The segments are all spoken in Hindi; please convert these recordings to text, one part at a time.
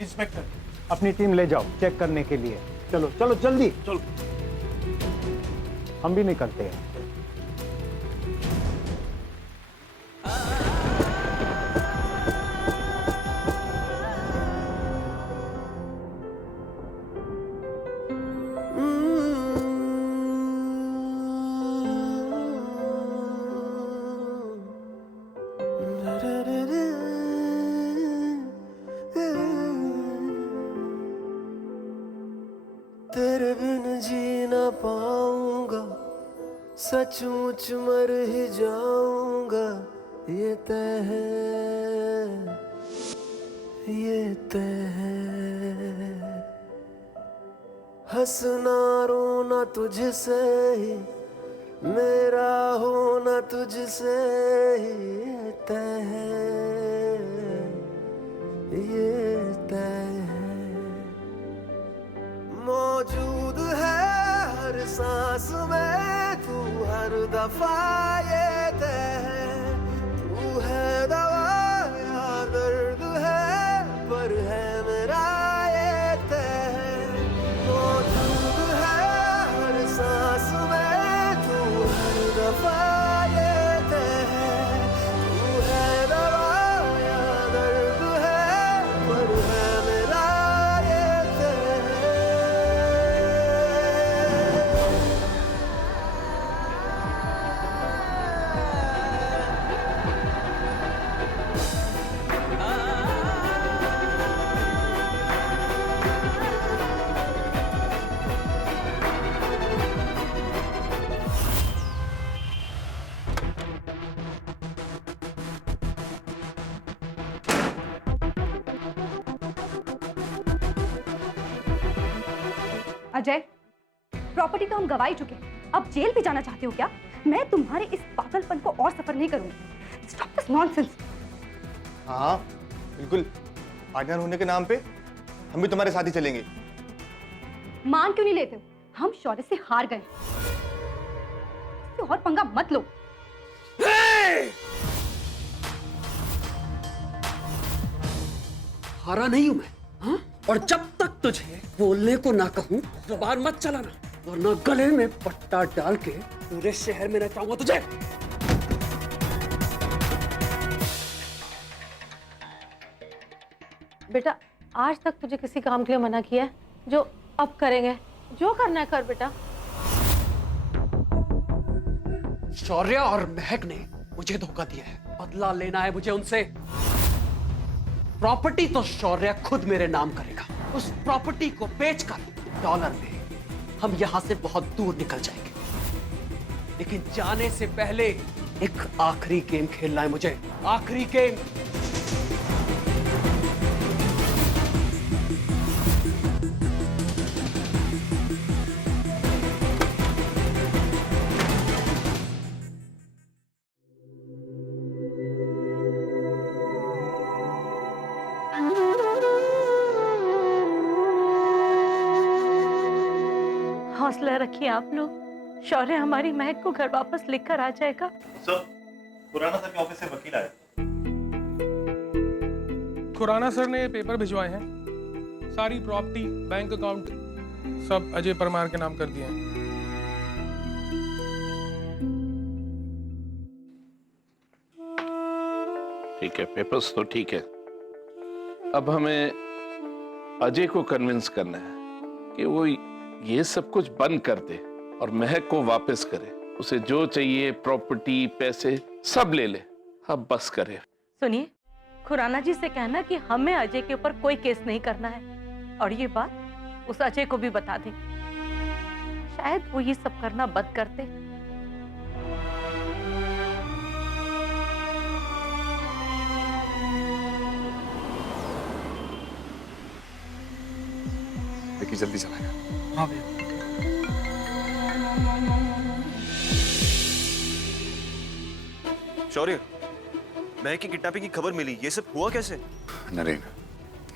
इंस्पेक्टर, अपनी टीम ले जाओ चेक करने के लिए। चलो चलो जल्दी। चलो। हम भी निकलते हैं। तेरे बिन जी ना पाऊंगा, सचमुच मर ही जाऊंगा, ये तय है, ये तय है। हंसना रोना तुझसे ही, मेरा होना तुझसे ही, ये तय है, ये तय है। मौजूद है हर सांस में तू, हर दफा ये तय है। तू है दवा या दर्द है, पर है मेरा ये तय है। मौजूद है हर सांस में तू, हर दफा ये तय है। तू है दवा या दर्द है, पर है मेरा ये तय है। अजय, प्रॉपर्टी तो हम गवा ही चुके हैं, अब जेल भी जाना चाहते हो क्या? मैं तुम्हारे इस पागलपन को और सफर नहीं करूंगी। Stop this nonsense. हाँ बिल्कुल, पार्टनर होने के नाम पे हम भी तुम्हारे साथ ही चलेंगे। मान क्यों नहीं लेते हो? हम शौर्य से हार गए, इससे और पंगा मत लो। हारा नहीं हूं मैं, हाँ? और जब तक तुझे बोलने को ना कहूं, जुबान मत चलाना, वरना गले में पट्टा डाल के पूरे शहर में नचाऊंगा तुझे। बेटा, आज तक तुझे किसी काम के लिए मना किया है जो अब करेंगे? जो करना है कर बेटा। शौर्य और महक ने मुझे धोखा दिया है, बदला लेना है मुझे उनसे। प्रॉपर्टी तो शौर्य खुद मेरे नाम करेगा। उस प्रॉपर्टी को बेचकर डॉलर में हम यहां से बहुत दूर निकल जाएंगे, लेकिन जाने से पहले एक आखिरी गेम खेलना है मुझे, आखिरी गेम। हौसला रखिए आप लोग, शौर्य हमारी महक को घर वापस लेकर आ जाएगा। सर, खुराना सर के ऑफिस से वकील आए। खुराना सर ने पेपर भिजवाए हैं, सारी प्रॉपर्टी, बैंक अकाउंट सब अजय परमार के नाम कर दिए हैं। ठीक है, पेपर्स तो ठीक है। अब हमें अजय को कन्विंस करना है कि वो ये सब कुछ बंद कर दे और महक को वापस करे। उसे जो चाहिए, प्रॉपर्टी, पैसे सब ले ले, अब बस करे। सुनिए, खुराना जी से कहना कि हमें अजय के ऊपर कोई केस नहीं करना है, और ये बात उस अजय को भी बता दें, शायद वो ये सब करना बंद करते। देखिए जल्दी चलाएगा। हाँ भैया। शौर्य, महक की किडनैपिंग की खबर मिली, ये सब हुआ कैसे? नरेन,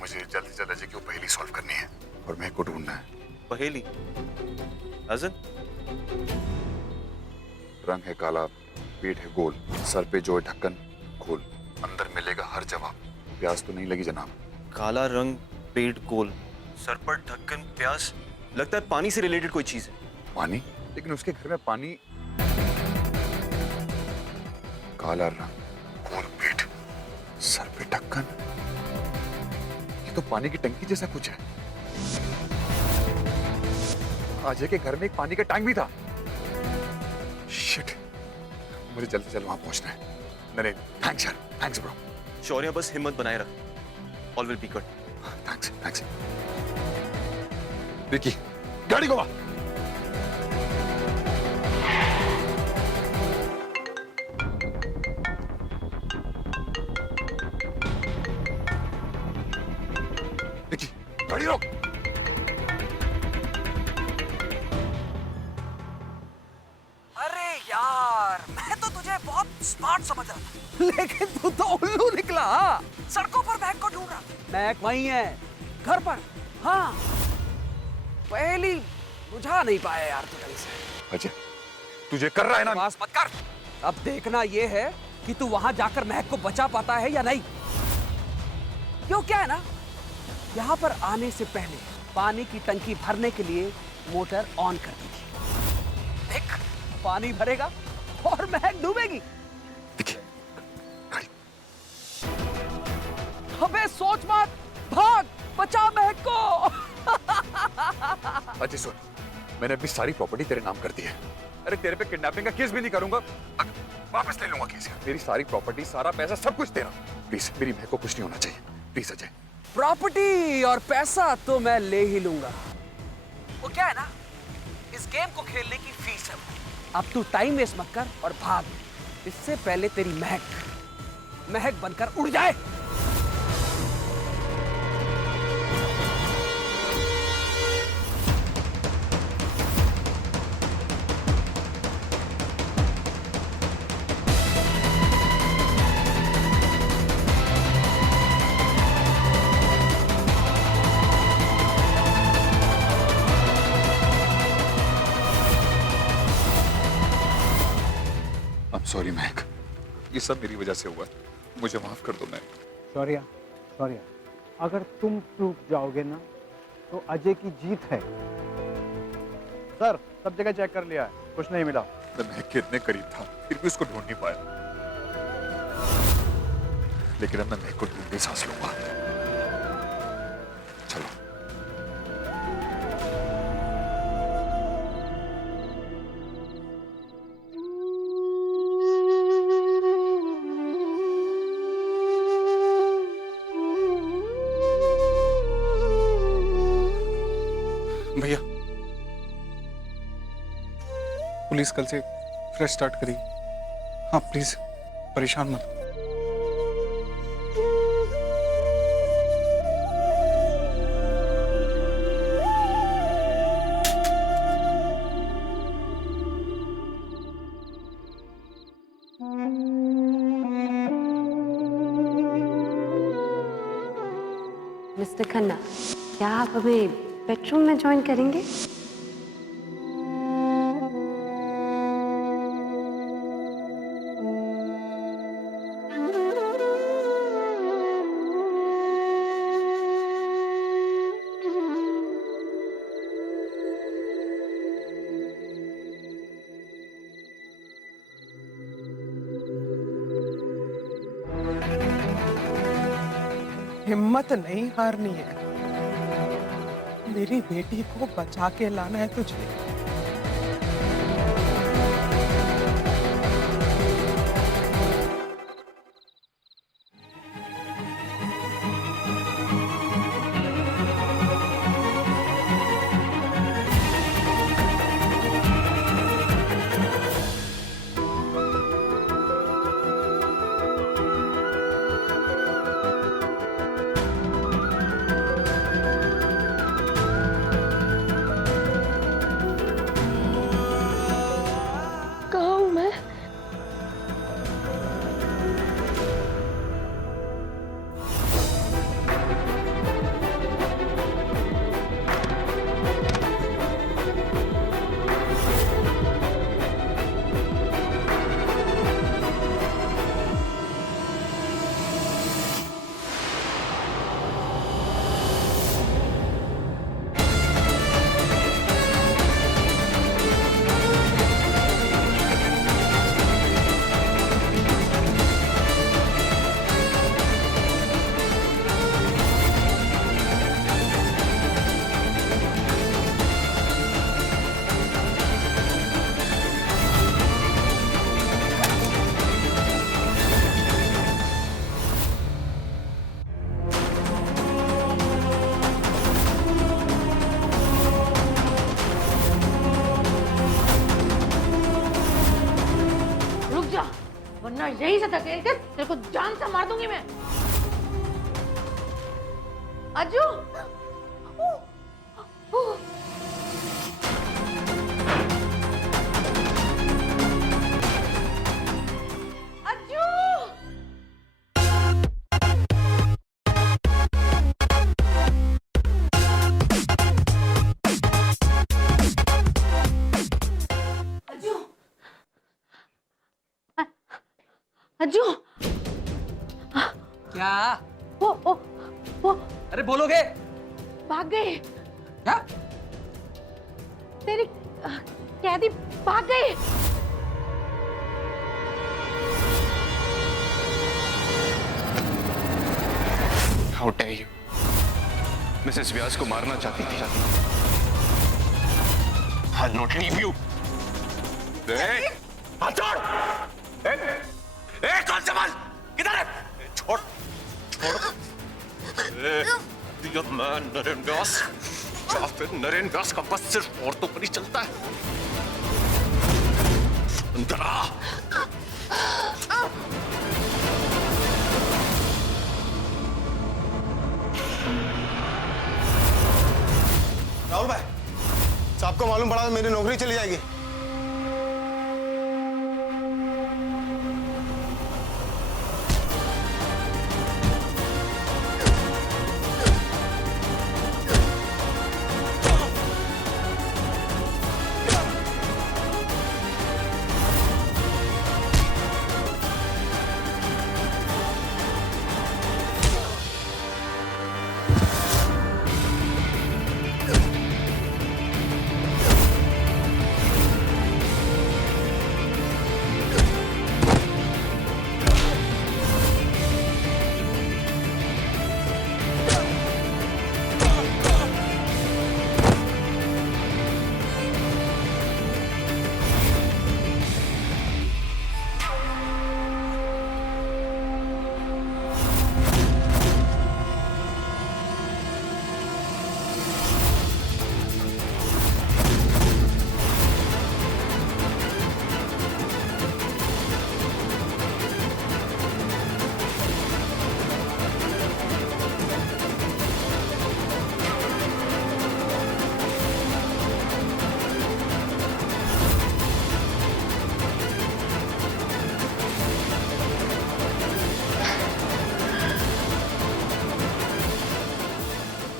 मुझे जल्द से जल्द अजय की पहेली सॉल्व करनी है और महक को ढूंढना है। पहेली? अजन? रंग है काला, पेट है गोल, सर पे जो है ढक्कन खोल, अंदर मिलेगा हर जवाब। प्यास तो नहीं लगी जनाब? काला रंग, पेट गोल, सर पर ढक्कन, प्यास, लगता है पानी से रिलेटेड कोई चीज है। पानी? लेकिन उसके घर में पानी। काला रंग, गोल पेट, सर पे ढक्कन, ये तो पानी की टंकी जैसा कुछ है। अजय के घर में एक पानी का टैंक भी था। शिट, मुझे जल्द से जल्द वहां पहुंचना है। नरेन, थैंक्स यार, थैंक्स ब्रो। शौर्य, बस हिम्मत बनाए रख, all will be good. Thanks, thanks. Vicky, गाड़ी को वहां। विकी, गाड़ी रोक। अरे यार, मैं तो तुझे बहुत स्मार्ट समझ रहा था, लेकिन तू तो उल्लू निकला। सड़कों पर महक को ढूंढ रहा। महक वहीं है, घर पर। हाँ, पहली बुझा नहीं पाया यार तू ढंग से। अजय, तुझे कर रहा है ना? बस मत कर। अब देखना ये है कि तू वहां जाकर महक को बचा पाता है या नहीं। क्यों, क्या है ना, यहाँ पर आने से पहले पानी की टंकी भरने के लिए मोटर ऑन कर दी थी। देख, पानी भरेगा और महक डूबेगी। अबे सोच मत, भाग, बचा महक को। अजय सुन, मैंने अपनी सारी प्रॉपर्टी तेरे नाम कर दी है। अरे तेरे पे किडनैपिंग का केस भी नहीं करूंगा, वापस ले लूंगा केस यार। मेरी सारी प्रॉपर्टी, सारा पैसा, सब कुछ तेरा। प्लीज, मेरी महक को कुछ नहीं होना चाहिए, प्लीज अजय। प्रॉपर्टी और पैसा तो मैं ले ही लूंगा। वो क्या है ना, इस गेम को खेलने की फीस है। अब तू टाइम वेस्ट मत कर और भाग, इससे पहले तेरी महक बनकर उड़ जाए। सॉरी महक, ये सब मेरी वजह से हुआ, मुझे माफ कर दो महक। शौर्य, शौर्य, अगर तुम चूक जाओगे ना तो अजय की जीत है। सर, सब जगह चेक कर लिया है, कुछ नहीं मिला। मैं महक के इतने करीब था, फिर भी उसको ढूंढ नहीं पाया। लेकिन अब मैं महक को ढूंढ के सांस लूंगा। चलो। भैया, पुलिस कल से फ्रेश स्टार्ट करी। हाँ प्लीज, परेशान मत। मिस्टर खन्ना, क्या आप हमें बेडरूम में ज्वाइन करेंगे? हिम्मत नहीं हारनी है, मेरी बेटी को बचा के लाना है तुझे। यहीं से धकेल के तेरे को जान से मार दूंगी मैं। अज्जू, अज्जू, अज्जू, क्या? वो अरे बोलोगे? भाग गए। क्या? तेरी कैदी भाग गए। How dare you? मिसेस व्यास को मारना चाहती थी। I'll not leave you. हाथ छोड़! कांस्टेबल! किधर है? छोड़! Your man नरेन व्यास, या फिर नरेन व्यास का बस सिर्फ औरतों पर ही चलता है। अंदर आ! राहुल भाई, साहब को मालूम पड़ा तो मेरी नौकरी चली जाएगी।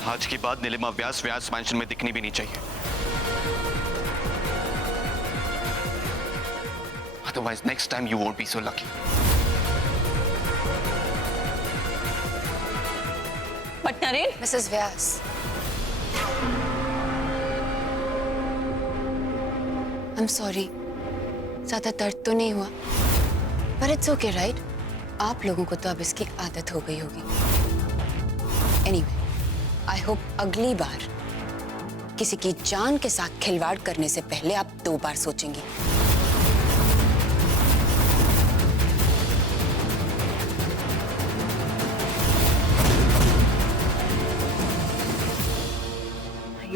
आज के बाद नीलिमा व्यास व्यास मैंशन में दिखनी भी नहीं चाहिए। Otherwise, next time you won't be so lucky. But Naren, Mrs. Vyas. I'm sorry. ज्यादा दर्द तो नहीं हुआ, पर इट्स ओके राइट? आप लोगों को तो अब इसकी आदत हो गई होगी। Anyway, I hope अगली बार किसी की जान के साथ खिलवाड़ करने से पहले आप 2 बार सोचेंगी।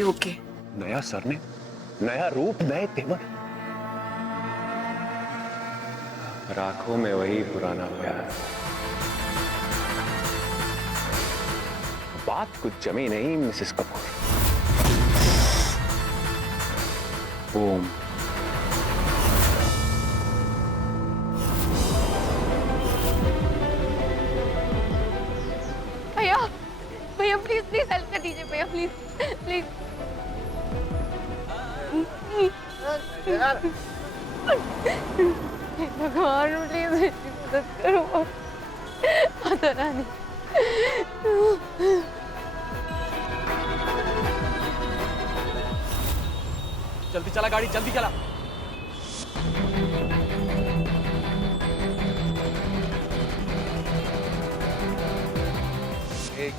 ओके। नया सरने, नया रूप, नए तेवर, राखों में वही पुराना प्यार। बात कुछ जमी नहीं मिसेस कपूर। ओम। भैया, भैया प्लीज प्लीज हेल्प कर दीजिए भैया, प्लीज प्लीज। भगवान प्लीज मदद करो, माता रानी। जल्दी चला गाड़ी, जल्दी चला।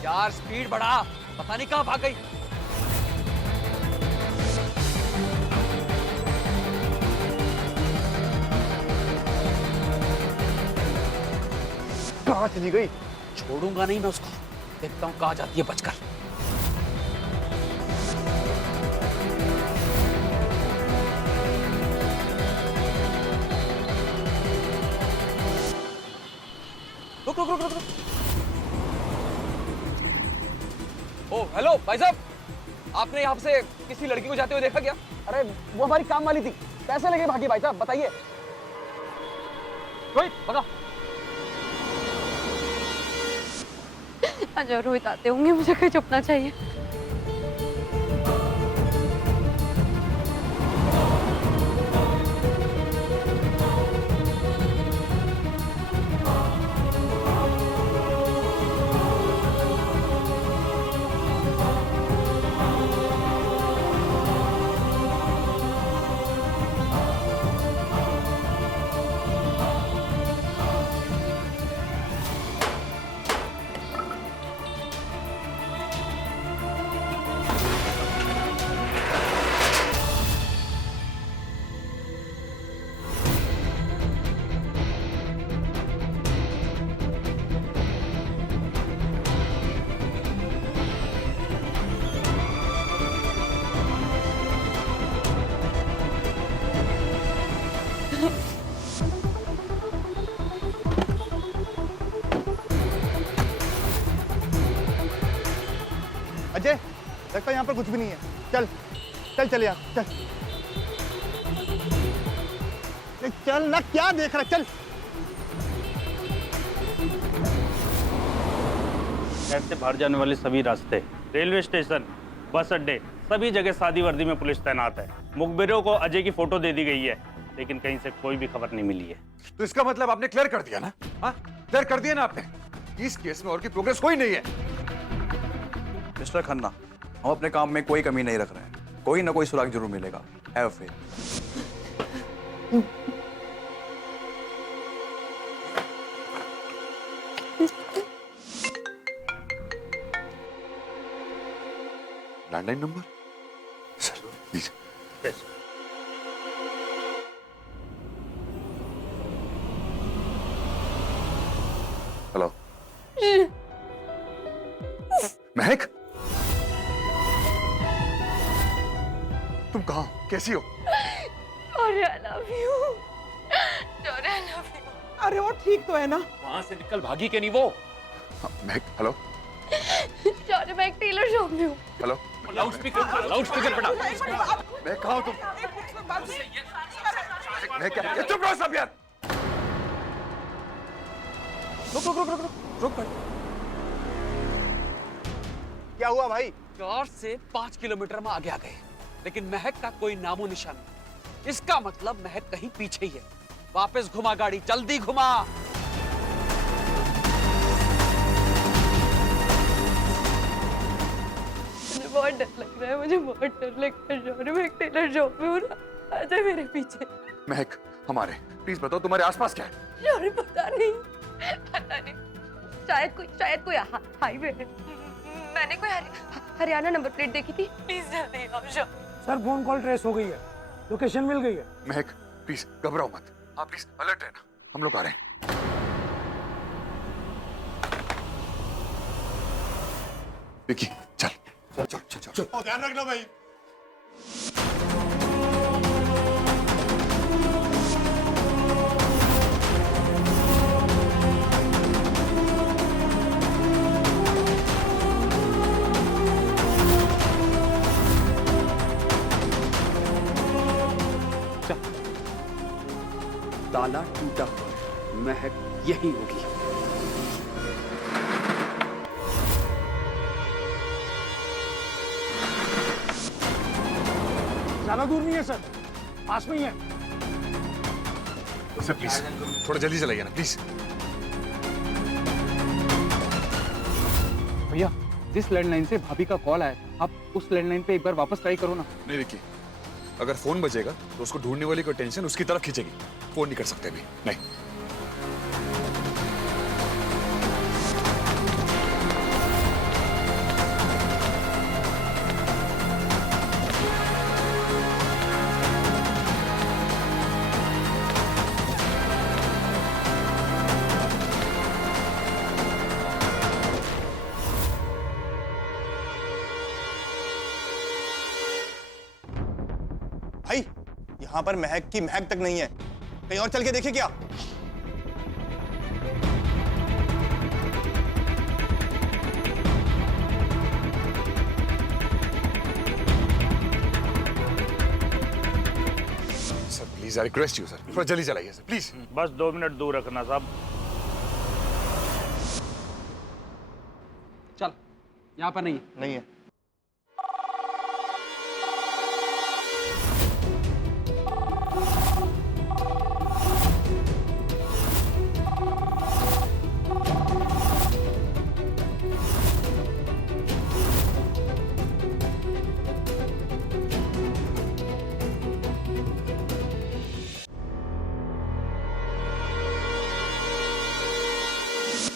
यार स्पीड बढ़ा, पता नहीं कहां भाग गई। कहां चली गई? छोड़ूंगा नहीं मैं उसको, देखता हूं कहां जाती है बचकर। रुक रुक रुक रुक रुक। ओ हेलो भाई साहब, आपने यहाँ से किसी लड़की को जाते हुए देखा क्या? अरे वो हमारी काम वाली थी, पैसे लगे भागी भाई साहब, बताइए। रोहित भगा। अजय रोहित आते होंगे, मुझे कहीं छुपना चाहिए। अजय, लगता है यहाँ पर कुछ भी नहीं है। चल चल चल यार, चल चल ना, क्या देख रहा है, चल। शहर से बाहर जाने वाले सभी रास्ते, रेलवे स्टेशन, बस अड्डे, सभी जगह सादी वर्दी में पुलिस तैनात है। मुखबिरों को अजय की फोटो दे दी गई है, लेकिन कहीं से कोई भी खबर नहीं मिली है। तो इसका मतलब आपने क्लियर कर दिया ना? हाँ, क्लियर कर दिया ना आपने। इस केस में और की प्रोग्रेस कोई नहीं है। मिस्टर खन्ना, हम अपने काम में कोई कमी नहीं रख रहे हैं, कोई ना कोई सुराग जरूर मिलेगा। Have faith. Landline number sir please. Hello महक, तुम कहाँ, कैसी हो? अरे I love you. अरे I love you. अरे वो ठीक तो है ना? वहां से निकल भागी के नहीं वो। महक हेलो। सॉरी, मैं एक टेलर शॉप में हूँ। हेलो लाउड स्पीकर बना। मैं कहाँ हूँ तुम? मैं क्या चुप रहो सब यार। रुक रुक रुक रुक रुक रुक। क्या हुआ भाई? 4 से 5 किलोमीटर में आगे आ गए, लेकिन महक का कोई नामो निशान नहीं। इसका मतलब महक कहीं पीछे ही है। वापस घुमा गाड़ी, जल्दी घुमा। मुझे बहुत डर लग रहा है, मुझे बहुत डर लग रहा है। मैं एक टेलर शॉप में हूँ ना, अजय मेरे पीछे। महक हमारे, प्लीज बताओ तुम्हारे आसपास क्या है? सॉरी, पता नहीं। शायद कोई हाईवे है। मैंने कोई हरियाणा नंबर प्लेट देखी थी। प्लीज जल्दी आओ। सर फोन कॉल ट्रेस हो गई है, लोकेशन मिल गई है। महक प्लीज घबराओ मत, आप प्लीज अलर्ट रहना, हम लोग आ रहे हैं। विकी चल चल चल चल चल। ध्यान रखना भाई। ताला टूटा हुआ है, महक यही होगी। ज्यादा दूर नहीं है सर, पास में ही है। सर प्लीज थोड़ा जल्दी चलाइए ना प्लीज। भैया, जिस लैंडलाइन से भाभी का कॉल आया, आप उस लैंडलाइन पे एक बार वापस ट्राई करो ना। नहीं विकी, अगर फोन बजेगा तो उसको ढूंढने वाली को टेंशन उसकी तरफ खींचेगी। फोन नहीं कर सकते अभी, नहीं। भाई, यहाँ पर महक की महक तक नहीं है, कहीं और चल के देखे क्या? Please I request you sir, थोड़ा जल्दी चलाइए सर प्लीज। बस 2 मिनट दूर रखना साहब। चल, यहाँ पर नहीं है। नहीं है।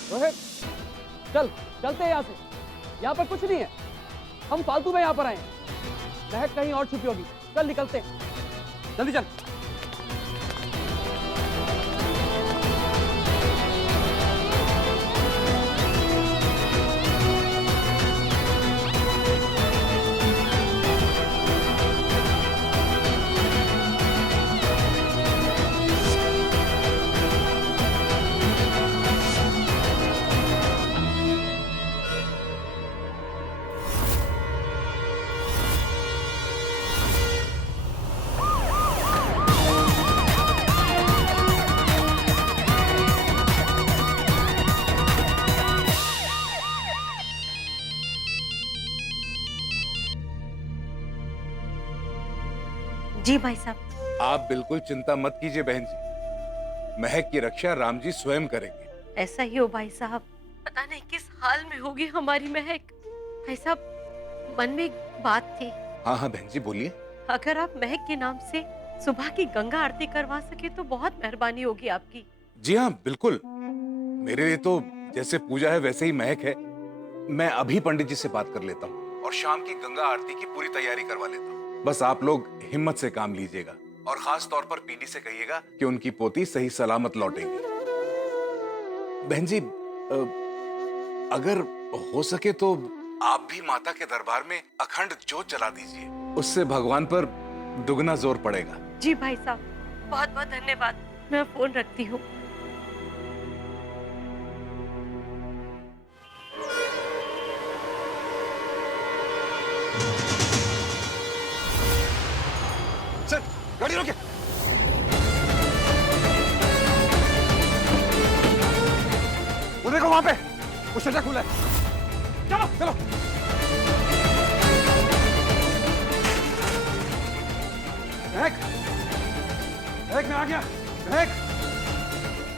रोहित, चल चलते हैं यहाँ से। यहाँ पर कुछ नहीं है, हम फालतू में यहाँ पर आए हैं। महक कहीं और छुपी होगी। चल निकलते हैं, जल्दी चल। जी भाई साहब। आप बिल्कुल चिंता मत कीजिए बहन जी, महक की रक्षा राम जी स्वयं करेंगे। ऐसा ही हो भाई साहब, पता नहीं किस हाल में होगी हमारी महक। भाई साहब, मन में एक बात थी। हाँ हाँ बहन जी बोलिए। अगर आप महक के नाम से सुबह की गंगा आरती करवा सके तो बहुत मेहरबानी होगी आपकी। जी हाँ बिल्कुल, मेरे लिए तो जैसे पूजा है वैसे ही महक है। मैं अभी पंडित जी से बात कर लेता हूँ और शाम की गंगा आरती की पूरी तैयारी करवा लेता हूँ। बस आप लोग हिम्मत से काम लीजिएगा और खास तौर पर पीडी से कहिएगा कि उनकी पोती सही सलामत लौटेंगी। बहन जी, अगर हो सके तो आप भी माता के दरबार में अखंड जोत जला दीजिए, उससे भगवान पर दुगना जोर पड़ेगा। जी भाई साहब, बहुत बहुत धन्यवाद। मैं फोन रखती हूँ। सर गाड़ी रोके। वो देखो वहां पे वो शटर खुला है। चलो चलो। महक, महक मैं आ गया। महक,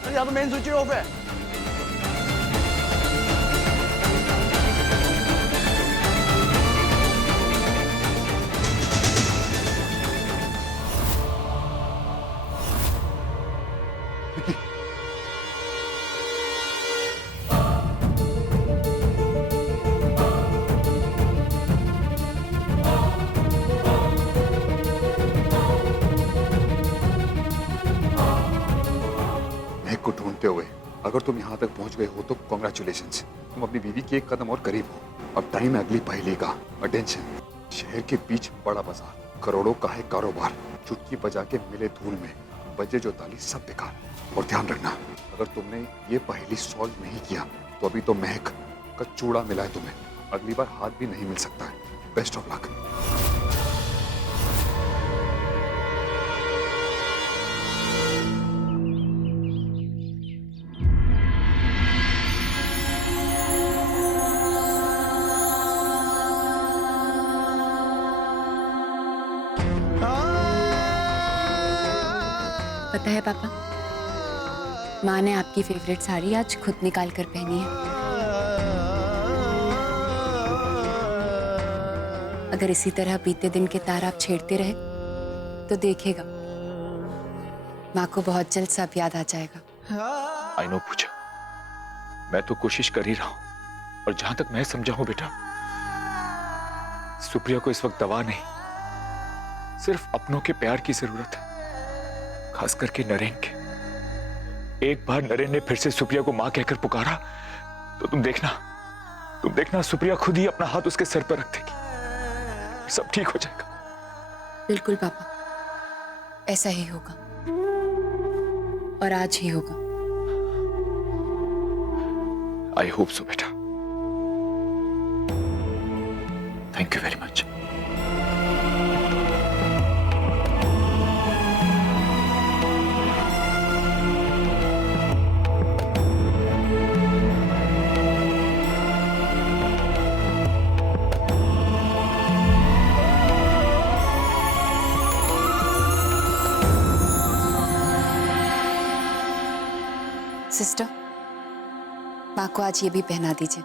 अरे यहाँ तो मेन स्विच ऑफ है। को ढूंढते हुए अगर तुम यहाँ तक पहुँच गए हो तो कॉन्ग्रेचुलेशंस, तुम अपनी बीवी के एक कदम और करीब हो। अब टाइम है अगली पहेली का। अटेंशन, शहर के बीच बड़ा बाजार, करोड़ों का है कारोबार, चुटकी बजा के मिले धूल में, बजे जो ताली सब बेकार। और ध्यान रखना, अगर तुमने ये पहेली सॉल्व नहीं किया तो अभी तो महक का चूड़ा मिला है तुम्हें, अगली बार हाथ भी नहीं मिल सकता है। Best of luck. पता है पापा, माँ ने आपकी फेवरेट साड़ी आज खुद निकाल कर पहनी है। अगर इसी तरह बीते दिन के तार आप छेड़ते रहे तो देखिएगा, माँ को बहुत जल्द सब याद आ जाएगा। आई नो पूजा, मैं तो कोशिश कर ही रहा हूं, और जहां तक मैं समझा हूं बेटा, सुप्रिया को इस वक्त दवा नहीं, सिर्फ अपनों के प्यार की जरूरत है, खास करके नरेन के। एक बार नरेन ने फिर से सुप्रिया को मां कहकर पुकारा तो तुम देखना सुप्रिया खुद ही अपना हाथ उसके सर पर रख देगी, सब ठीक हो जाएगा। बिल्कुल पापा, ऐसा ही होगा और आज ही होगा। आई होप सो बेटा। Thank you very much. Sister, माँ को आज ये भी पहना दीजिए।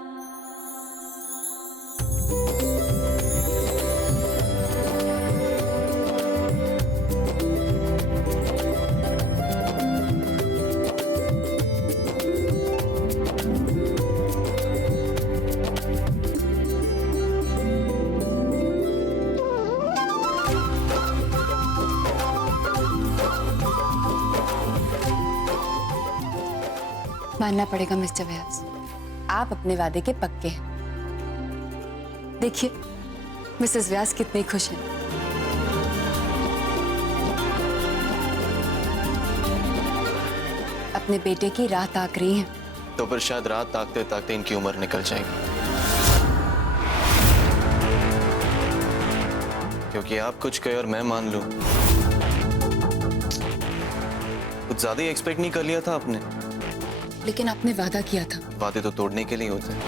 मानना पड़ेगा मिस्टर व्यास, आप अपने वादे के पक्के हैं। देखिए मिसेस व्यास कितनी खुश हैं। अपने बेटे की राह ताक रही हैं। तो फिर शायद रात ताकते ताकते इनकी उम्र निकल जाएगी, क्योंकि आप कुछ कहे और मैं मान लूं। कुछ ज्यादा ही एक्सपेक्ट नहीं कर लिया था आपने। लेकिन आपने वादा किया था। वादे तो तोड़ने के लिए होते हैं।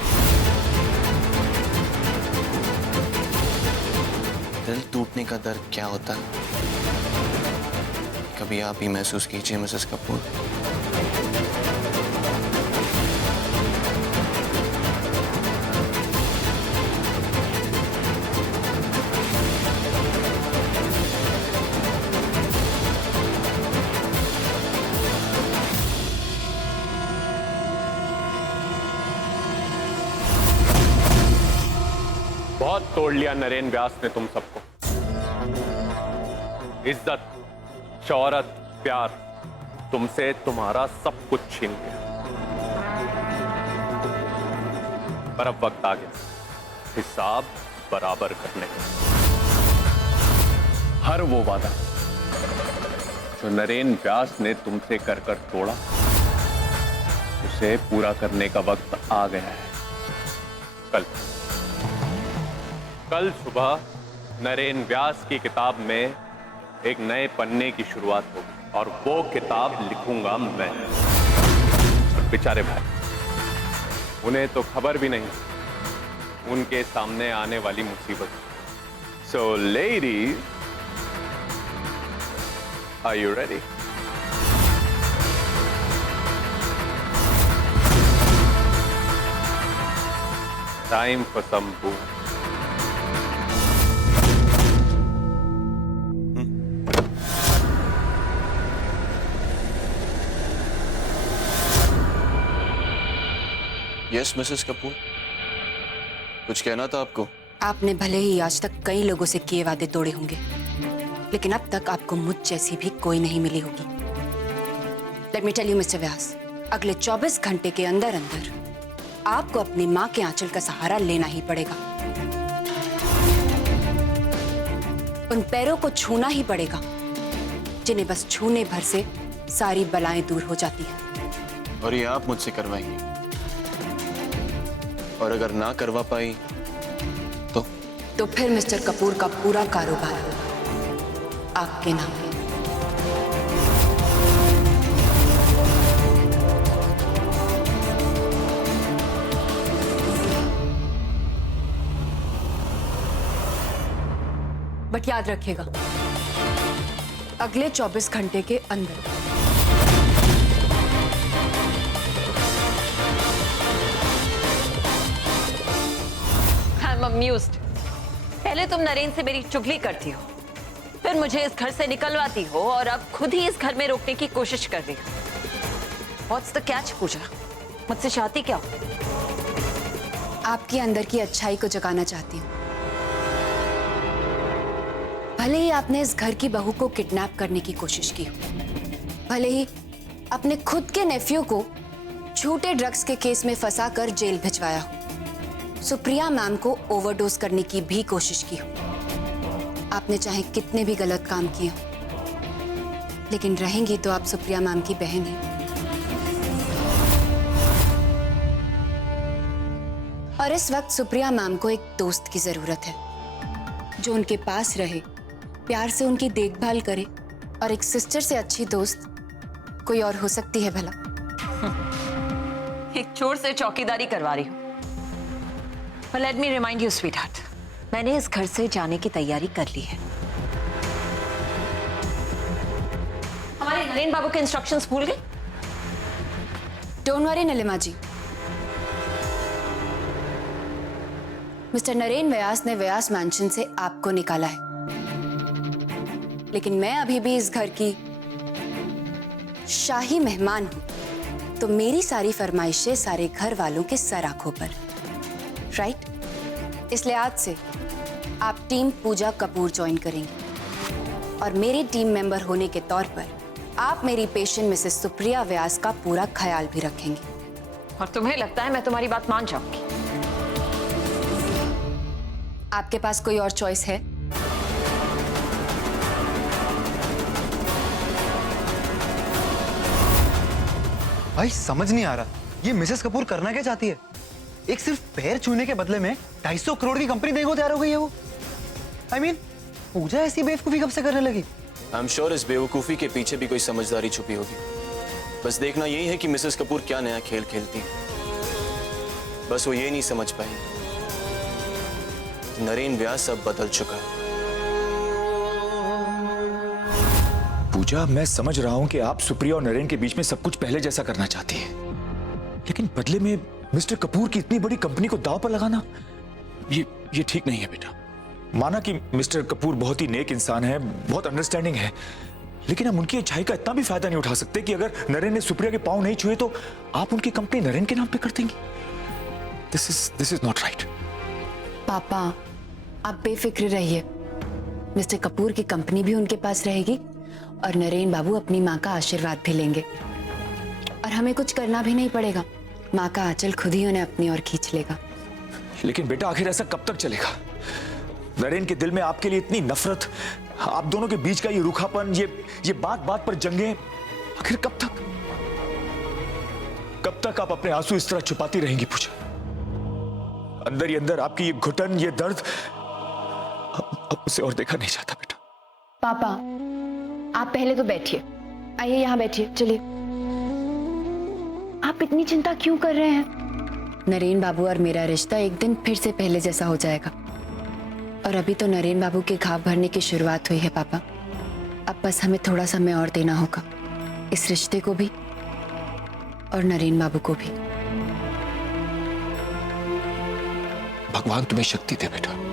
दिल टूटने का दर्द क्या होता है, कभी आप ही महसूस कीजिए मिसेस कपूर। बहुत तोड़ लिया नरेन व्यास ने तुम सबको। इज्जत, शौहरत, प्यार, तुमसे तुम्हारा सब कुछ छीन लिया। पर अब वक्त आ गया हिसाब बराबर करने का। हर वो वादा जो नरेन व्यास ने तुमसे कर कर तोड़ा, उसे पूरा करने का वक्त आ गया है। कल सुबह नरेन व्यास की किताब में एक नए पन्ने की शुरुआत होगी और वो किताब लिखूंगा मैं। और बेचारे भाई, उन्हें तो खबर भी नहीं उनके सामने आने वाली मुसीबत। So ladies, are you ready? Time for some boom. Yes Mrs Kapoor, कुछ कहना था आपको? आपने भले ही आज तक कई लोगों से किए वादे तोड़े होंगे, लेकिन अब तक आपको मुझ जैसी भी कोई नहीं मिली होगी। Let me tell you mister Vyas, अगले 24 घंटे के अंदर अंदर आपको अपनी माँ के आंचल का सहारा लेना ही पड़ेगा। उन पैरों को छूना ही पड़ेगा जिन्हें बस छूने भर से सारी बलाएं दूर हो जाती हैं। और ये आप मुझसे करवाएंगे, और अगर ना करवा पाई तो फिर मिस्टर कपूर का पूरा कारोबार आपके नाम है। बट याद रखिएगा, अगले 24 घंटे के अंदर। अम्यूज्ड। पहले तुम नरेन से मेरी चुगली करती हो, फिर मुझे इस घर से निकलवाती हो, और अब खुद ही इस घर में रोकने की कोशिश कर रही हो। What's the catch, पूजा? मुझसे चाहती क्या हो? आपके अंदर की अच्छाई को जगाना चाहती हूँ। भले ही आपने इस घर की बहू को किडनैप करने की कोशिश की हो, भले ही अपने खुद के नेफ्यू को झूठे ड्रग्स के केस में फंसा कर जेल भिजवाया हो, सुप्रिया मैम को ओवरडोज करने की भी कोशिश की हो, आपने चाहे कितने भी गलत काम किए हो, लेकिन रहेंगी तो आप सुप्रिया मैम की बहन ही। और इस वक्त सुप्रिया मैम को एक दोस्त की जरूरत है जो उनके पास रहे, प्यार से उनकी देखभाल करे, और एक सिस्टर से अच्छी दोस्त कोई और हो सकती है भला? एक चोर से चौकीदारी करवा रही हूँ। But let me remind you, sweetheart, मैंने इस घर से जाने की तैयारी कर ली है। हमारे नरेन बाबू के इंस्ट्रक्शंस भूल गए? Don't worry Neelima ji, mister Naren Vyas ने व्यास मैंशन से आपको निकाला है, लेकिन मैं अभी भी इस घर की शाही मेहमान हूं, तो मेरी सारी फरमाइशें सारे घर वालों के सर आंखों पर, राइट? इसलिए आज से आप टीम पूजा कपूर ज्वाइन करेंगे और मेरे टीम मेंबर होने के तौर पर आप मेरी पेशेंट मिसेस सुप्रिया व्यास का पूरा ख्याल भी रखेंगे। और तुम्हें लगता है मैं तुम्हारी बात मान जाऊंगी? आपके पास कोई और चॉइस है? भाई समझ नहीं आ रहा, ये मिसेस कपूर करना क्या चाहती है? एक सिर्फ पैर छूने के बदले में 250 करोड़ की कंपनी देने को तैयार हो गई है वो। I mean, पूजा ऐसी बेवकूफी कब से करने लगी? आई एम श्योर इस बेवकूफी के पीछे भी कोई समझदारी छुपी होगी। बस देखना यही है कि मिसेस कपूर क्या नया खेल खेलती है। बस वो ये नहीं समझ पाई कि नरेन व्यास अब बदल चुका है। पूजा, मैं समझ रहा हूं कि आप सुप्रिया और नरेन के बीच में सब कुछ पहले जैसा करना चाहती है, लेकिन बदले में मिस्टर कपूर की इतनी बड़ी कंपनी को दांव पर लगाना ये ठीक नहीं है बेटा। माना कि मिस्टर कपूर बहुत ही नेक इंसान है, बहुत अंडरस्टैंडिंग है, लेकिन हम उनकी अच्छाई का इतना भी फायदा नहीं उठा सकते कि अगर नरेन ने सुप्रिया के पांव नहीं छुए तो आप उनकी कंपनी नरेन के नाम पे कर देंगी। This is not right. पापा, आप बेफिक्र रहिए, मिस्टर कपूर की कंपनी भी उनके पास रहेगी और नरेन बाबू अपनी माँ का आशीर्वाद भी लेंगे और हमें कुछ करना भी नहीं पड़ेगा। माँ का आंचल खुद ही उन्हें अपनी ओर खींच लेगा। लेकिन बेटा, आखिर ऐसा कब तक चलेगा? नरेन के दिल में आपके लिए इतनी नफरत, आप दोनों के बीच का ये रूखापन, ये बात बात पर जंगें, आखिर कब तक? कब तक आप अपने आंसू इस तरह छुपाती रहेंगी पूजा? अंदर ही अंदर आपकी ये घुटन, ये दर्द अब उसे और देखा नहीं जाता बेटा। पापा, आप पहले तो बैठिए, आइए यहाँ बैठिए, चलिए। आप इतनी चिंता क्यों कर रहे हैं? नरेन बाबू और मेरा रिश्ता एक दिन फिर से पहले जैसा हो जाएगा और अभी तो नरेन बाबू के घाव भरने की शुरुआत हुई है पापा। अब बस हमें थोड़ा समय और देना होगा, इस रिश्ते को भी और नरेन बाबू को भी। भगवान तुम्हें शक्ति दे बेटा।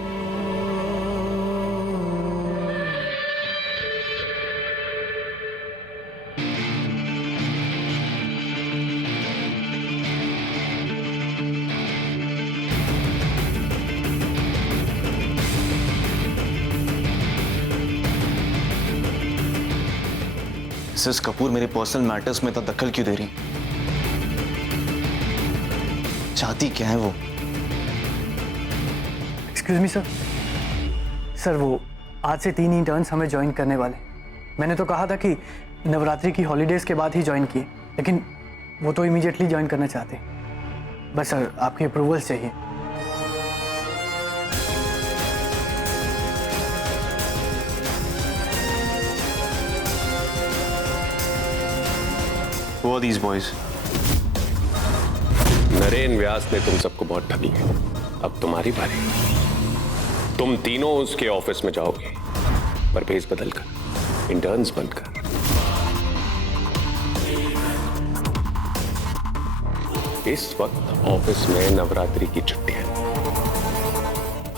मिसेस कपूर मेरे पर्सनल मैटर्स में इतना दखल क्यों दे रही? चाहती क्या है वो? Excuse me sir. सर, वो आज से 3 इंटर्न्स हमें ज्वाइन करने वाले। मैंने तो कहा था कि नवरात्रि की हॉलीडेज के बाद ही ज्वाइन किए, लेकिन वो तो इमीडिएटली ज्वाइन करना चाहते। बस सर, आपकी अप्रूवल चाहिए। Who are these boys? Naren Vyas ने तुम सबको बहुत ठगी है। अब तुम्हारी बारी। तुम तीनों उसके ऑफिस में जाओगे, पर भेस बदल कर, इंटर्न्स बनकर। इस वक्त ऑफिस में नवरात्रि की छुट्टी है।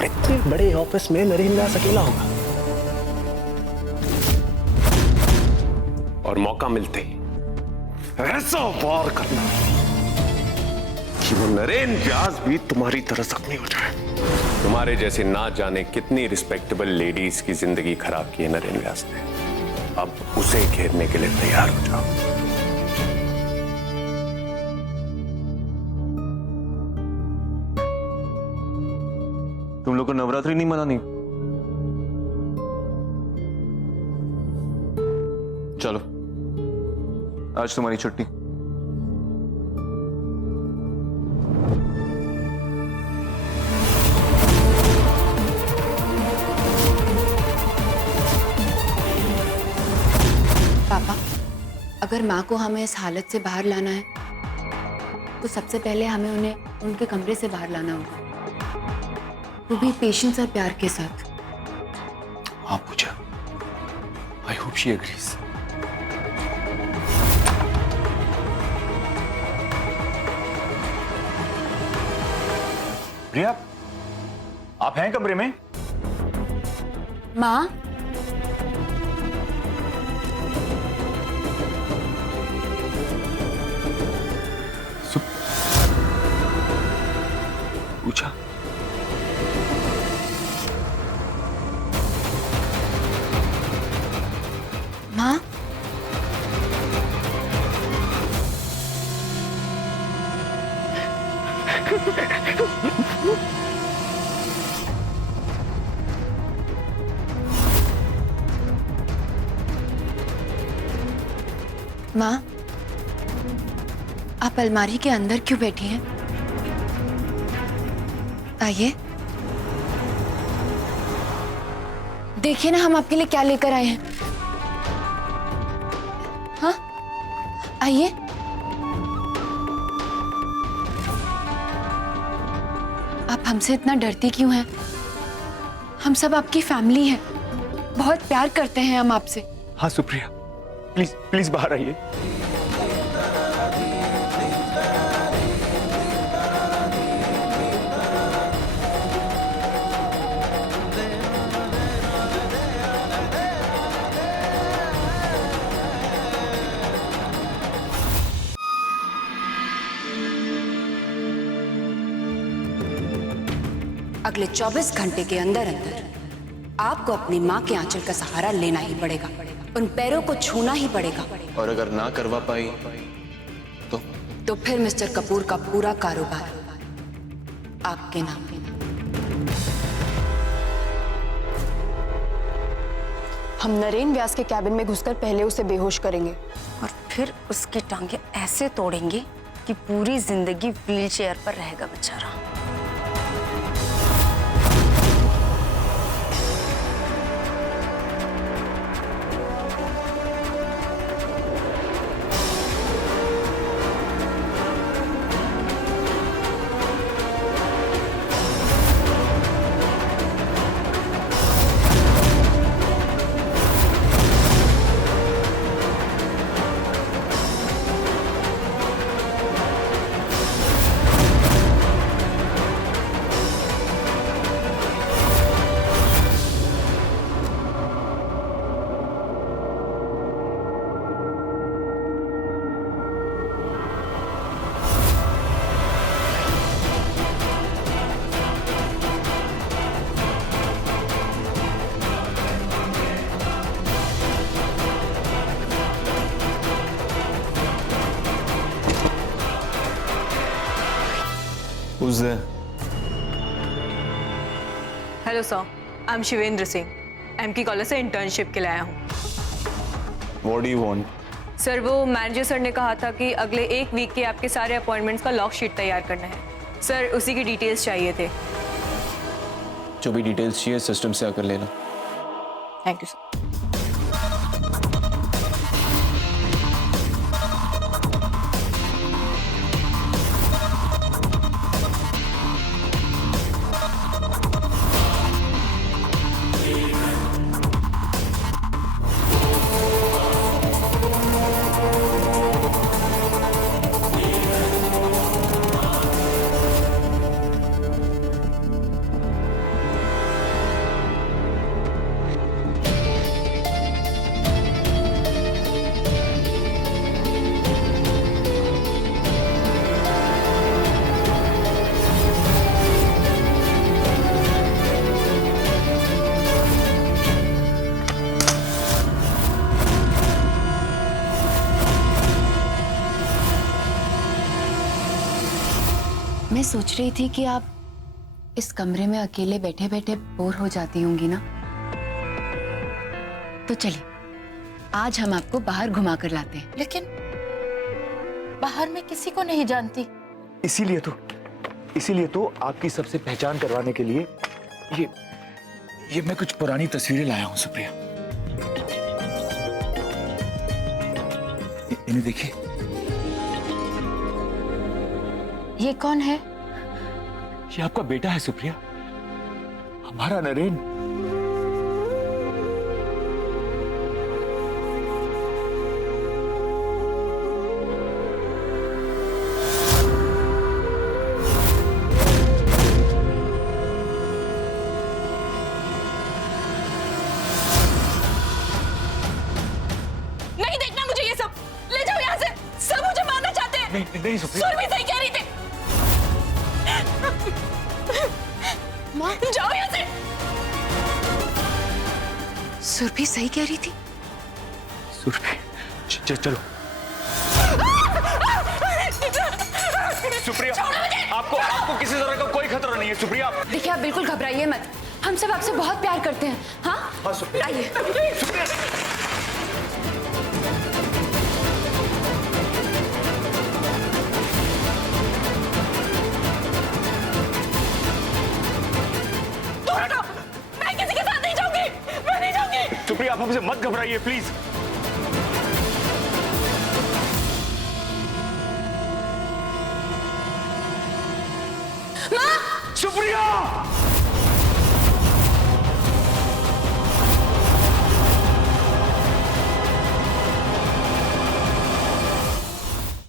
इतने बड़े ऑफिस में नरेन व्यास अकेला होगा और मौका मिलते ही ऐसा वार करना कि वो नरेन व्यास भी तुम्हारी तरह जख्मी हो जाए। तुम्हारे जैसे ना जाने कितनी रिस्पेक्टेबल लेडीज की जिंदगी खराब की है नरेन व्यास ने। अब उसे घेरने के लिए तैयार हो जाओ। तुम लोग को नवरात्रि नहीं मनानी? चलो, आज तुम्हारी छुट्टी। पापा, अगर माँ को हमें इस हालत से बाहर लाना है तो सबसे पहले हमें उन्हें उनके कमरे से बाहर लाना होगा, वो भी पेशेंस और प्यार के साथ। हाँ Pooja, I hope she agrees. Supriya, आप हैं कमरे में? माँ, पूछा। माँ, माँ, आप अलमारी के अंदर क्यों बैठी हैं? आइए, देखिए ना हम आपके लिए क्या लेकर आए हैं। हाँ, आइए। आप हमसे इतना डरती क्यों हैं? हम सब आपकी फैमिली हैं, बहुत प्यार करते हैं हम आपसे। हाँ सुप्रिया, प्लीज प्लीज बाहर आइए। अगले 24 घंटे के अंदर अंदर आपको अपनी माँ के आंचल का सहारा लेना ही पड़ेगा, उन पैरों को छूना ही पड़ेगा। और अगर ना करवा पाई तो फिर मिस्टर कपूर का पूरा कारोबार आपके नाम। हम नरेन व्यास के कैबिन में घुसकर पहले उसे बेहोश करेंगे और फिर उसकी टांगे ऐसे तोड़ेंगे कि पूरी जिंदगी व्हीलचेयर पर रहेगा बेचारा। Who's there? Hello sir, I am Shivendra Singh, एमकी कॉलेज से इंटर्नशिप के लिए आया हूँ। What do you want? Sir, वो मैनेजर सर ने कहा था कि अगले एक वीक के आपके सारे अपॉइंटमेंट्स का लॉग शीट तैयार करना है। सर, उसी की डिटेल्स चाहिए थे। जो भी डिटेल्स चाहिए सिस्टम से आकर लेना। Thank you sir. मैं सोच रही थी कि आप इस कमरे में अकेले बैठे बैठे बोर हो जाती होंगी ना, तो चलिए आज हम आपको बाहर घुमा कर लाते हैं। लेकिन बाहर मैं किसी को नहीं जानती। इसीलिए तो आपकी सबसे पहचान करवाने के लिए ये मैं कुछ पुरानी तस्वीरें लाया हूं सुप्रिया। इन्हें देखिए। ये कौन है? ये आपका बेटा है सुप्रिया, हमारा नरेन। सुरभि सही कह रही थी। सुरभि, चलो। सुप्रिया, आपको किसी तरह का कोई खतरा नहीं है सुप्रिया। देखिए आप बिल्कुल घबराइए मत, हम सब आपसे बहुत प्यार करते हैं। हाँ सुप्रिया, आइए। मैं किसी के साथ नहीं जाऊंगी, मैं नहीं जाऊंगी। सुप्रिया, आप हमसे मत घबराइए प्लीज। माँ! सुप्रिया!